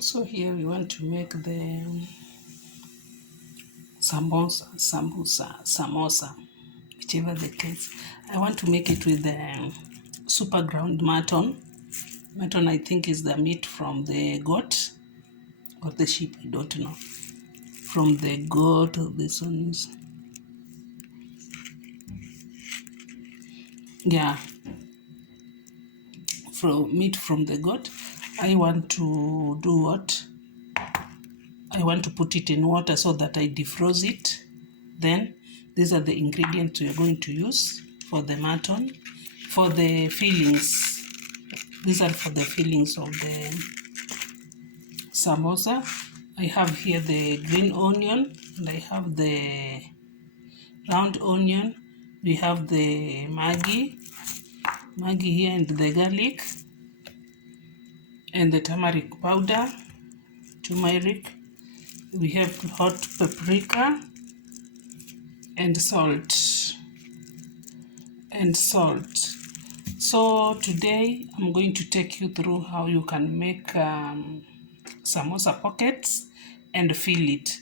So here we want to make the samosa, whichever the case. I want to make it with the super ground mutton. Mutton, I think, is the meat from the goat or the sheep, I don't know. From the goat, this one is, yeah, from meat from the goat. I want to do what? I want to put it in water so that I defrost it. Then these are the ingredients we are going to use for the mutton. For the fillings, these are for the fillings of the samosa. I have here the green onion and I have the round onion. We have the Maggi here, and the garlic and the turmeric powder, turmeric. We have hot paprika and salt. So today I'm going to take you through how you can make samosa pockets and fill it.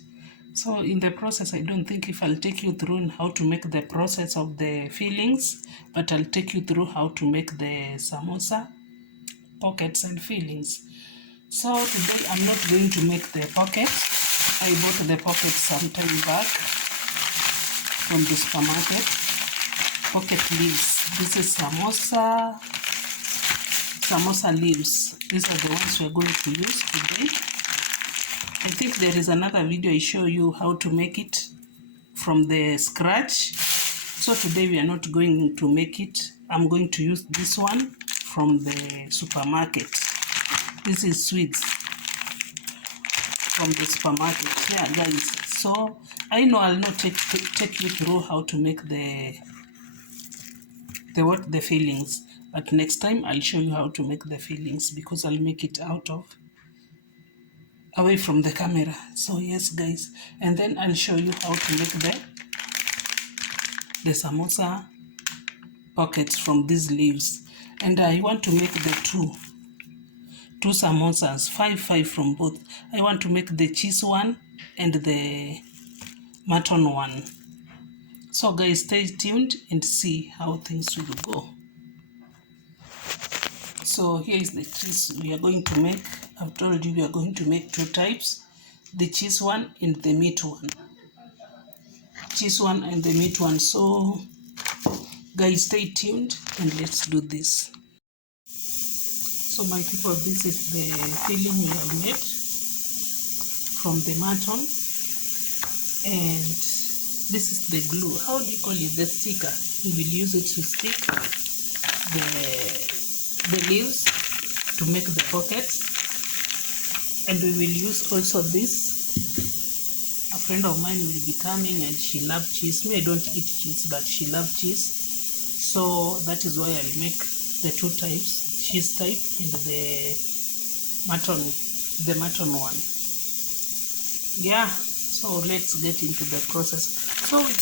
So in the process, I don't think if I'll take you through in how to make the process of the fillings, but I'll take you through how to make the samosa pockets and fillings. So today I'm not going to make the pockets. I bought the pockets some time back from the supermarket. Pocket leaves. This is samosa leaves. These are the ones we're going to use today. I think there is another video I show you how to make it from the scratch. So today we are not going to make it. I'm going to use this one from the supermarket. This is sweets from the supermarket. Yeah, guys. So I know I'll not take you through how to make the fillings, but next time I'll show you how to make the fillings because I'll make it away from the camera. So yes, guys, and then I'll show you how to make the samosa pockets from these leaves. And I want to make the two samosas, 5 from both. I want to make the cheese one and the mutton one. So guys, stay tuned and see how things will go. So here is the cheese we are going to make. I've told you we are going to make two types, the cheese one and the meat one. Cheese one and the meat one. So guys, stay tuned and let's do this. So my people, this is the filling we have made from the mutton, and this is the glue. How do you call it? The sticker. You will use it to stick the leaves to make the pockets. And we will use also this. A friend of mine will be coming and she loves cheese. Me, I don't eat cheese, but she loves cheese. So that is why I'll make the two types, cheese type and the mutton one. Yeah, so let's get into the process. So with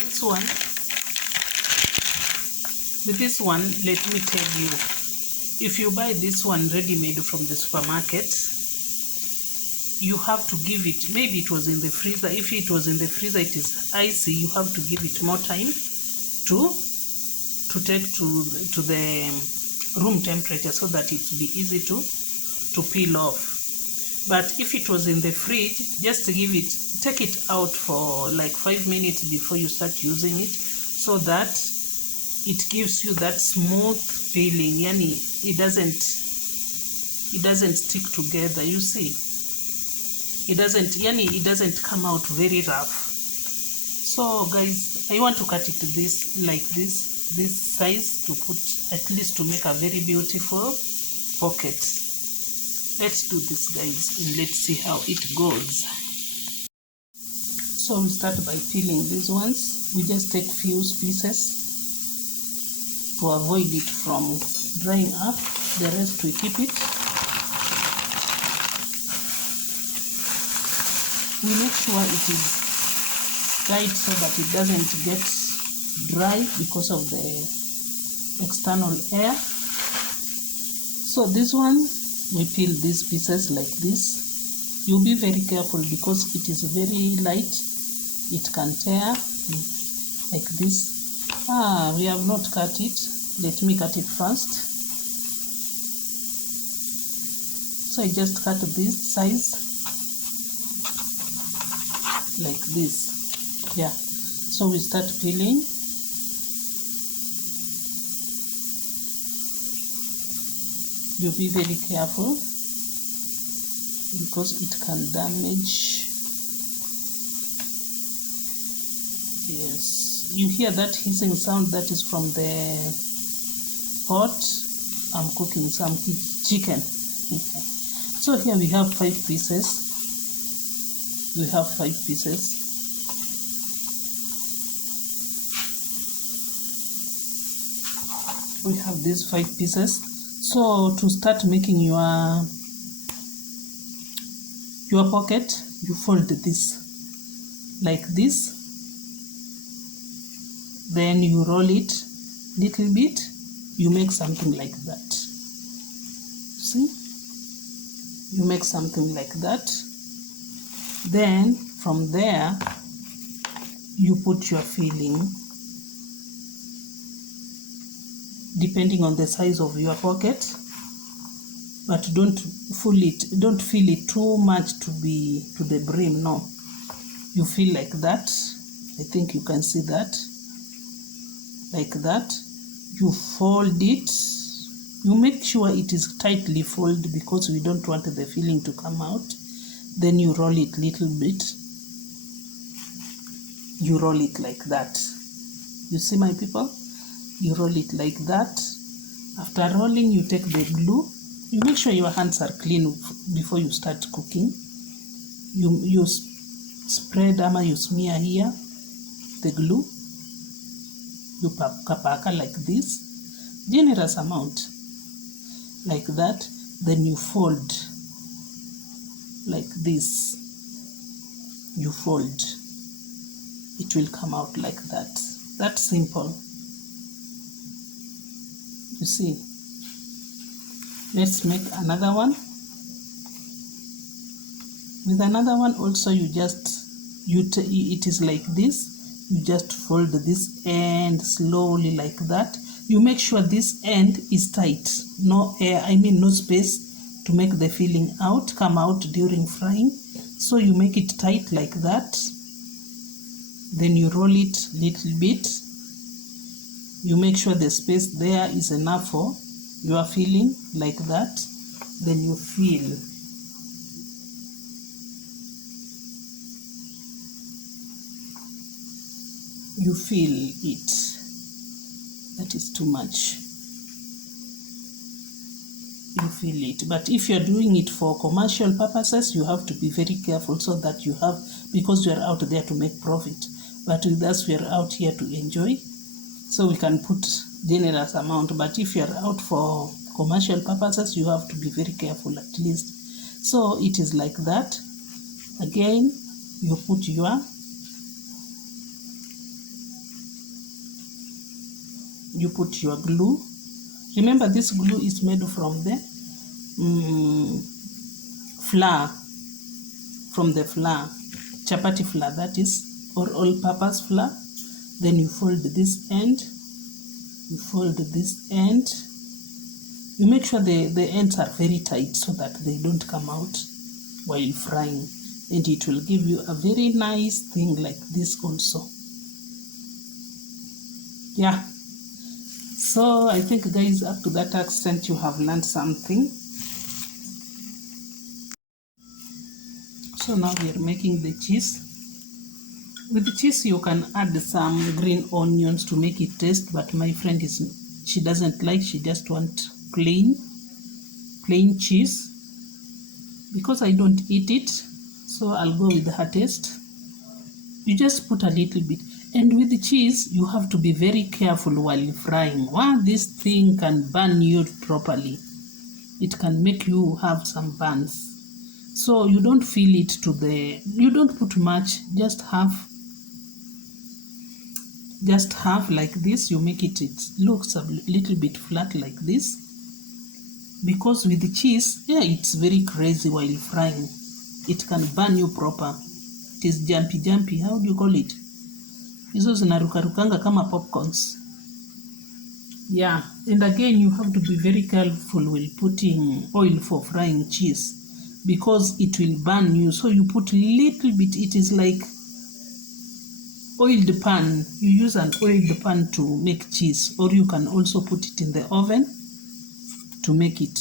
this one, let me tell you, if you buy this one ready-made from the supermarket, you have to give it, maybe it was in the freezer. If it was in the freezer, it is icy, you have to give it more time to take to the room temperature so that it will be easy to peel off. But if it was in the fridge, just take it out for like 5 minutes before you start using it, so that it gives you that smooth peeling. Yani it doesn't stick together, you see. It doesn't come out very rough. So guys, I want to cut it this size to put, at least to make a very beautiful pocket. Let's do this, guys, and let's see how it goes. So we start by peeling these ones. We just take few pieces to avoid it from drying up. The rest we keep it. We make sure it is tight so that it doesn't get dry because of the external air. So this one, we peel these pieces like this. You'll be very careful because it is very light. It can tear like this. We have not cut it. Let me cut it first. So I just cut this size like this. Yeah. So we start peeling. You be very careful because it can damage. Yes, you hear that hissing sound? That is from the pot. I'm cooking some chicken. So here we have 5 pieces. We have 5 pieces. We have these 5 pieces. So to start making your pocket, you fold this like this, then you roll it little bit, you make something like that. See, you make something like that. Then from there you put your filling depending on the size of your pocket, but don't fill it too much to be to the brim. No, you fill like that. I think you can see that, like that. You fold it. You make sure it is tightly folded because we don't want the filling to come out. Then you roll it little bit. You roll it like that. You see, my people? You roll it like that. After rolling, you take the glue. You make sure your hands are clean before you start cooking. You spread you smear here the glue. You paka like this, generous amount like that. Then you fold like this. You fold. It will come out like that. That's simple. You see, let's make another one. With another one also, it is like this. You just fold this end slowly like that. You make sure this end is tight. No air, no space to make the filling come out during frying. So you make it tight like that. Then you roll it little bit. You make sure the space there is enough for your filling like that. Then you fill. You fill it. That is too much. You fill it. But if you're doing it for commercial purposes, you have to be very careful so that you have, because you are out there to make profit. But with us, we are out here to enjoy. So we can put generous amount, but if you're out for commercial purposes, you have to be very careful at least. So it is like that. Again, you put your glue. Remember, this glue is made from the flour, chapati flour, that is, or all-purpose flour. Then you fold this end. You fold this end. You make sure the ends are very tight so that they don't come out while frying. And it will give you a very nice thing like this also. Yeah. So I think, guys, up to that extent you have learned something. So now we are making the cheese. With the cheese, you can add some green onions to make it taste, but my friend she doesn't like, she just wants plain cheese. Because I don't eat it, so I'll go with her taste. You just put a little bit. And with the cheese, you have to be very careful while frying. This thing can burn you properly. It can make you have some burns. So you don't feel it you don't put much, just half like this. You make it looks a little bit flat like this, because with the cheese, it's very crazy while frying. it can burn you proper. It is jumpy, how do you call it? Hizo zinarukarukanga kama popcorns. Yeah, and again you have to be very careful while putting oil for frying cheese, because it will burn you. So you put little bit, it is like oiled pan. You use an oiled pan to make cheese, or you can also put it in the oven to make it.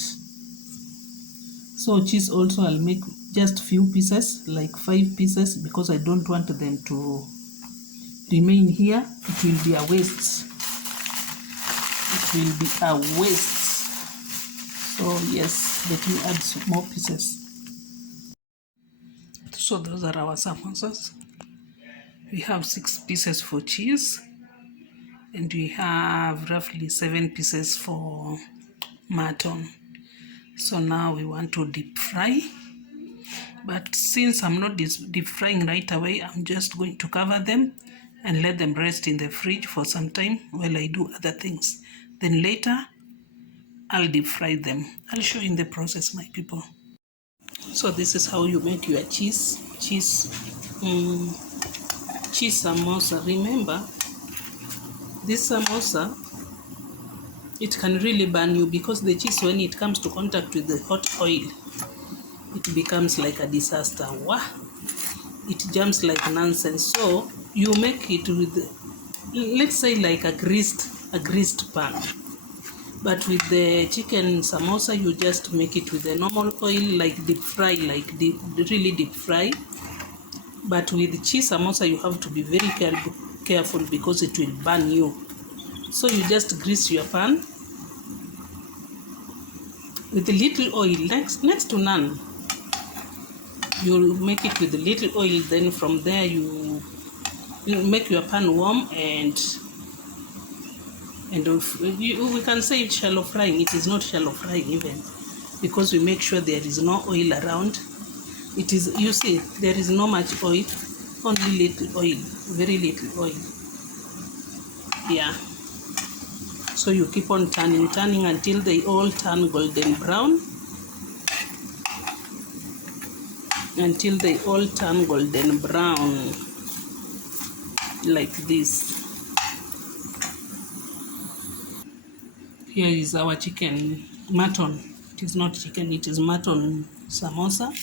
So cheese also I'll make just few pieces, like 5 pieces, because I don't want them to remain here. It will be a waste. It will be a waste. So yes, let me add some more pieces. So those are our samosas. We have 6 pieces for cheese, and we have roughly 7 pieces for mutton. So now we want to deep fry, but since I'm not deep frying right away, I'm just going to cover them and let them rest in the fridge for some time while I do other things. Then later I'll deep fry them. I'll show you in the process, my people. So this is how you make your cheese samosa. Remember, this samosa, it can really burn you, because the cheese, when it comes to contact with the hot oil, it becomes like a disaster. Wow, it jumps like nonsense. So you make it with, let's say, like a greased pan. But with the chicken samosa, you just make it with the normal oil, like deep fry, really deep fry. But with the cheese samosa, you have to be very careful because it will burn you. So you just grease your pan with a little oil, next to none. You make it with a little oil, then from there you make your pan warm, and we can say it's shallow frying. It is not shallow frying even, because we make sure there is no oil around. It is, you see, there is no much oil, only little oil, very little oil. Yeah. So you keep on turning until they all turn golden brown. Until they all turn golden brown, like this. Here is our mutton. It is not chicken, it is mutton samosa.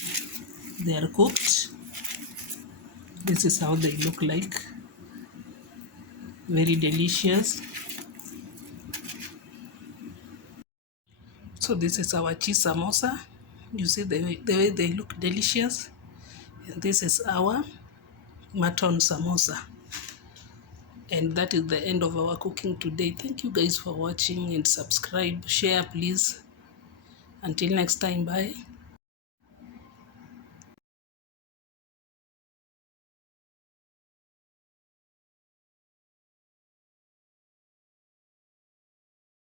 They are cooked. This is how they look like. Very delicious. So this is our cheese samosa. You see the way they look delicious. And this is our mutton samosa. And that is the end of our cooking today. Thank you guys for watching, and subscribe, share please. Until next time, bye.